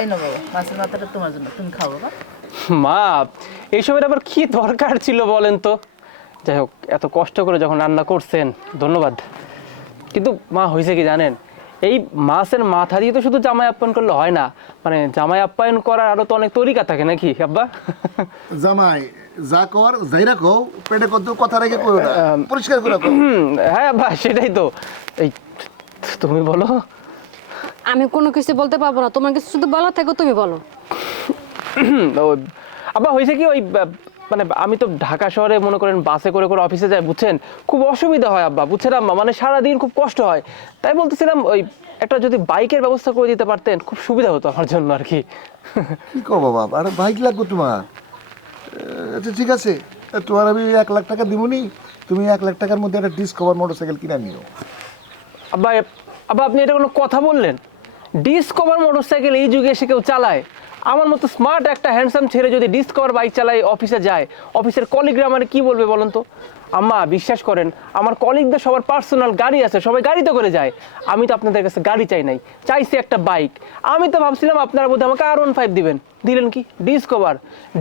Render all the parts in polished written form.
এই না বাবা, মাছের মাথাটা তোমার জন্য, তুমি খাও বাবা। মা, এইসবের আবার কি দরকার ছিল বলেন তো? যাই হোক, এত কষ্ট করে যখন রান্না করছেন, ধন্যবাদ। কিন্তু মা, হয়েছে কি জানেন, এই মাছের মাথা দিয়ে তো শুধু জামাই আপ্যায়ন করলে হয় না, মানে জামাই আপ্যায়ন করার আরো তো অনেক তরিকা থাকে নাকি আব্বা? জামাই যা কর যাই রাখো, পেটে কত কথা রেখে কইও না, পরিষ্কার করে রাখো। হ্যাঁ আব্বা, সেটাই তো। এই, তুমি বলো। আমি কোনো কিছু বলতে পারবো না, তোমার কিছু শুধু বলার থাকো তুমি বলো। আব্বা, হয়েছে কি, ওই মানে আমি তো ঢাকা শহরে মনে করেন বাসে করে করে অফিসে যাই, বুঝছেন, খুব অসুবিধা হয় আব্বা, বুঝছেন আম্মা, মানে সারাদিন খুব কষ্ট হয়। তাই বলতেছিলাম ওই একটা যদি বাইকের ব্যবস্থা করে দিতে পারতেন খুব সুবিধা হতো আমার জন্য আর কি। কি কো বাবা, আরে বাইক লাগবে তোমার? আচ্ছা ঠিক আছে, তোমার আমি 1,00,000 টাকা দিবনি, তুমি 1,00,000 টাকার মধ্যে একটা ডিসকভার মোটরসাইকেল কিনে নিও। আব্বা, আব্বা, আপনি এটা কোনো কথা বললেন? ডিসকভার মোটরসাইকেল এই যুগে এসে কেউ চালায়? আমার মতো স্মার্ট একটা হ্যান্ডসাম ছেলে যদি ডিসকভার বাইক চালায়, অফিসে যায়, অফিসের কলিগরা আমার কি বলবে বলেন তো? আম্মা, বিশ্বাস করেন, আমার কলিগদের সবার পার্সোনাল গাড়ি আছে, সবাই গাড়িতে করে যায়। আমি তো আপনাদের কাছে গাড়ি চাই নাই, চাইছি একটা বাইক। আমি তো ভাবছিলাম আপনারা বোধহয় আমাকে R15 দিবেন, দিলেন কি ডিসকভার।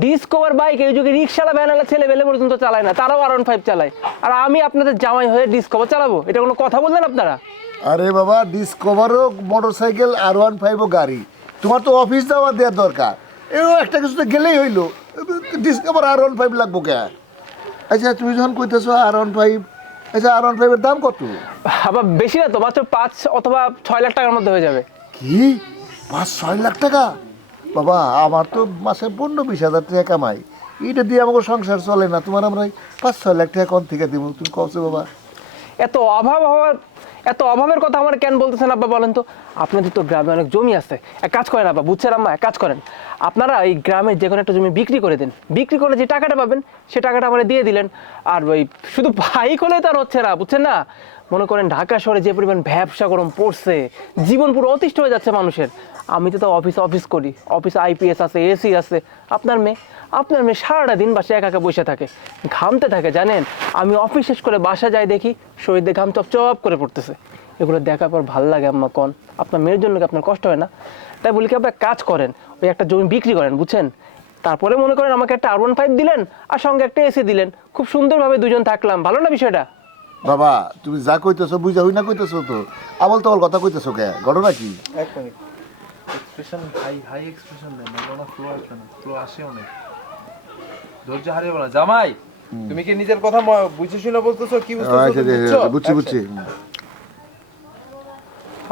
ডিসকভার বাইক এই যুগে রিক্সালা ভ্যানালা ছেলে বেলে পর্যন্ত চালায় না, তারাও R15 চালায়, আর আমি আপনাদের জামাই হয়ে ডিসকভার চালাবো? এটা কোনো কথা বললেন আপনারা? আরে বাবা, ডিসকভারও মোটরসাইকেল, R15ও গাড়ি, তোমার তো অফিস যাওয়া দেওয়ার দরকার, এও একটা কিছুতে গেলেই হইলো। ডিসকভার R15 লাগবো কে? আচ্ছা তুমি যখন কইতেছো R15, আচ্ছা R15 এর দাম কত? আবার বেশি না তো, মাত্র 5 অথবা 6 লাখ টাকার মধ্যে হয়ে যাবে। কি 5-6 লাখ টাকা? বাবা, আমার তো মাসে 15-20 হাজার টাকা কামাই, এইটা দিয়ে আমাকে সংসার চলে না, তোমার আমরা 5-6 লাখ টাকা কোন থেকে দিব? তুমি কবছো বাবা। এত অভাব হওয়ার, এত অভাবের কথা আমার কেন বলতেছেন আব্বা বলেন তো? আপনাদের তো গ্রামে অনেক জমি আছে, এক কাজ করেন আব্বা, বুঝছেন আম্মা, এক কাজ করেন, আপনারা এই গ্রামের যে কোনো একটা জমি বিক্রি করে দেন, বিক্রি করে যে টাকাটা পাবেন সে টাকাটা আমরা দিয়ে দিলেন। আর ওই শুধু বাইক হলে তো আর হচ্ছে না, বুঝছেন না? মনে করেন ঢাকা শহরে যে পরিমাণ ব্যবসা গরম পড়ছে, জীবন পুরো অতিষ্ঠ হয়ে যাচ্ছে মানুষের। আমি তো অফিস করি, অফিসে IPS আছে, AC আছে। আপনার মেয়ে সারাটা দিন বাসায় একা একা বসে থাকে, ঘামতে থাকে জানেন। আমি অফিস শেষ করে বাসা যাই, দেখি শরীরে ঘাম চপচপ করে পড়তেছে। এগুলো দেখার পর ভালো লাগে আম্মা কন? আপনার মেয়ের জন্য কি আপনার কষ্ট হয় না? তাই বলি কি, আপনার কাজ করেন, ওই একটা জমি বিক্রি করেন, বুঝছেন, তারপরে মনে করেন আমাকে একটা R15 দিলেন, আর সঙ্গে একটা AC দিলেন, খুব সুন্দরভাবে দুজন থাকলাম, ভালো না বিষয়টা? বাবা তুমি যা কইতেছো বুঝা হই না কইতেছো তো, আবল তাবল কথা কইতেছো কে? ঘটনা কি? এক মিনিট, এক্সপ্রেশন হাই এক্সপ্রেশন দেন, না কোনো ফ্লো আসবে না, ফ্লো আসে অনেক, ধৈর্য হারিয়ে বলা। জামাই, তুমি কি নিজের কথা বুঝে শুনে বলতেছো? কি বুঝতেছো? আচ্ছা তুমি বুঝছো? বুঝছি বুঝছি।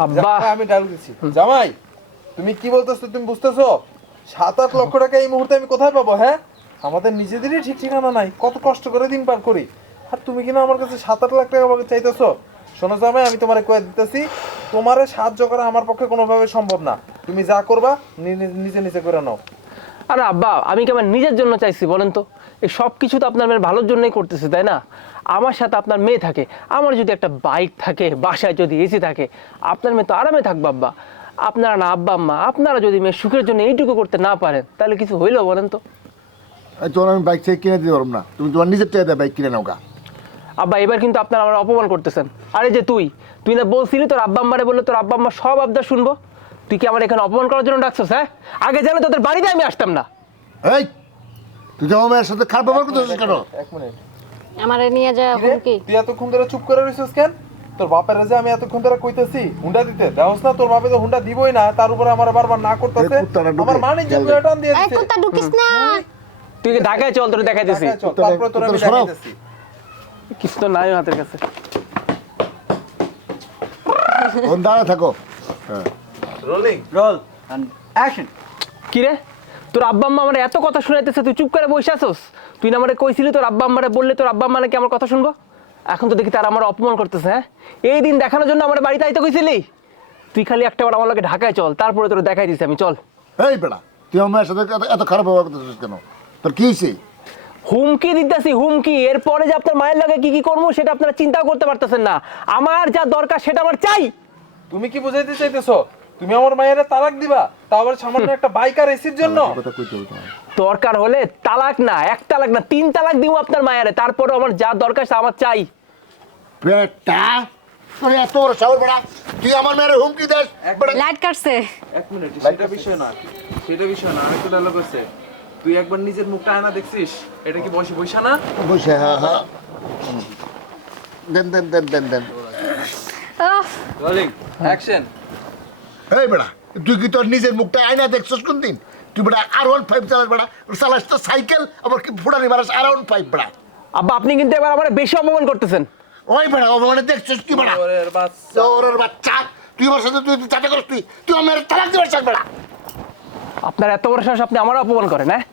আব্বা, জামাই, আমি ডাল দিচ্ছি। জামাই, তুমি কি বলতেছো? তুমি বুঝতেছো? 7-8 লক্ষ টাকা এই মুহূর্তে আমি কোথায় পাবো? হ্যাঁ, আমাদের নিজেদেরই ঠিক ঠিকানা নাই, কত কষ্ট করে দিন পার করি, আর তুমি কিনা আমার কাছে 7-8 লাখ টাকা আমাকে চাইতেছো? শোনো জামাই, আমি তোমারে কয়ে দিতেছি, তোমারে সাহায্য করা আমার পক্ষে কোনোভাবে সম্ভব না। তুমি যা করবা নিজে নিজে করে নাও। আরে আব্বা, আমি কি আমার নিজের জন্য চাইছি বলেন তো? এই সব কিছু তো আপনার মেয়ের ভালোর জন্যই করতেছে, তাই না? আমার সাথে আপনার মেয়ে থাকে, আমার যদি একটা বাইক থাকে, বাসায় যদি AC থাকে, আপনার মেয়ে তো আরামে থাকবে আব্বা। আপনারা না আব্বা আম্মা, আপনারা যদি মেয়ের সুখের জন্য এইটুকু করতে না পারেন, তাহলে কিছু হইলো বলেন তো? তোমার আমি বাইক থেকে কিনে দিতে পারবো না, তুমি তোমার নিজের টাকা দিয়ে বাইক কিনে নাও গা। আব্বা, এবার কিন্তু আপনারা আমার অপমান করতেছেন। আরে যে তুই না বলছিলি তোর আব্বা আম্মারে বললে তোর আব্বা আম্মা সব আবদার শুনবো? তুই কি আমার এখানে অপমান করার জন্য ডাকছস? হ্যাঁ, আগে জানো তোদের বাড়িতে আমি আসতাম না। এই তুই তো আমার মেয়ের সাথে খারাপ ব্যবহার করতেছিস কেন? এক মিনিট, আমারে নিয়ে যা কিরে, হুমকি। তুই এতক্ষণ ধরে চুপ করে রইছিস কেন? তোর বাপের যে আমি এতক্ষণ ধরে কইতেছি হুন্ডা দিতে, দেওস না? তোর বাপে তো হুন্ডা দিবই না, তার উপরে আমার বারবার না করতেছে, এই কুত্তাটা ঢুকে, আমার বাণিজ্য জলদি। টান দিয়ে এই দিছে। কুত্তা ঢুকিস না। তুই কি ঢাকায় চল, তোর দেখাইতেছি। দেখায় চল, তারপরে তোর আমি কুত্তাটা সরাও। দেখাইতেছি। কিছু তো নাই হাতের কাছে। ওন দাঁড়া থাকো। হ্যাঁ রোলিং। Role and action. কি রে, তোর আব্বা আম্মা আমার এত কথা শুনাইতেছে, তুই চুপ করে বসে আসোস? তুই না আমারে কইছিলি তোর আব্বা আম্মারে বললে তোর আব্বা আম্মা নাকি আমার কথা শুনবো? এখন তো দেখি তারা আমার অপমান করতেছে। হ্যাঁ, এই দিন দেখানোর জন্য আমার বাড়িতে আইতে কইছিলি? তুই খালি একটা বার আমার লগে ঢাকায় চল, তারপরে তোর দেখাই দিছি আমি, চল। এই বেটা, তুই আমার মেয়ের সাথে এত খারাপ ব্যবহার করতেছিস কেন? তোর কি হয়েছে? হুমকি দিতেছি, হুমকি। এরপরে যে আপনার মায়ের লগে কি কি করবো সেটা আপনারা চিন্তাও করতে পারতেছেন না। আমার যা দরকার সেটা আমার চাই। তুমি কি বুঝাইতে চাইতেছো? তুমি আমার মায়ের তালাক দিবা, তাও আবার সামান্য একটা বাইক আর এসির জন্য? কথা কইতে হবে তোমার। দরকার হলে তালাক না, 1 তালাক না, 3 তালাক দিব আপনার মায়ের, তারপরে আমার যা দরকার সেটা আমার চাই। বেটা তোর এত বড় সাহস বেড়া, তুই আমার মেয়ের হুমকি দেস বেড়া। লাইট কাটছে। এক মিনিট, সেটা বিষয় না, সেটা বিষয় না, আরেকটা ডায়লগ আছে। তুই একবার নিজের মুখটা আয়না দেখছিস? এটা কি বসে বসা না? বসে, হ্যাঁ হ্যাঁ, দেন দেন দেন দেন দেন। আহ, রোলিং অ্যাকশন। এই বেড়া, তুই কি তোর নিজের মুখটা আয়না দেখছস কোন দিন? তুই বেড়া R15 চালাস বেড়া, চালাস তো সাইকেল, আবার কি ফুটানি মারাস R15 বেড়া। আব্বা আপনি কিন্তু এবার আমার বেশি অপমান করতেছেন। ওই বেড়া অপমানে দেখছস কি বেড়া? ওরের বাচ্চা। তোর বাচ্চা, তুই আমার সাথে তুই চাটা করিস, তুই আমার তালাক দিবার চাস বেড়া। আপনার এত বড় সাহস, আপনি আমারও অপমান করেন, হ্যাঁ?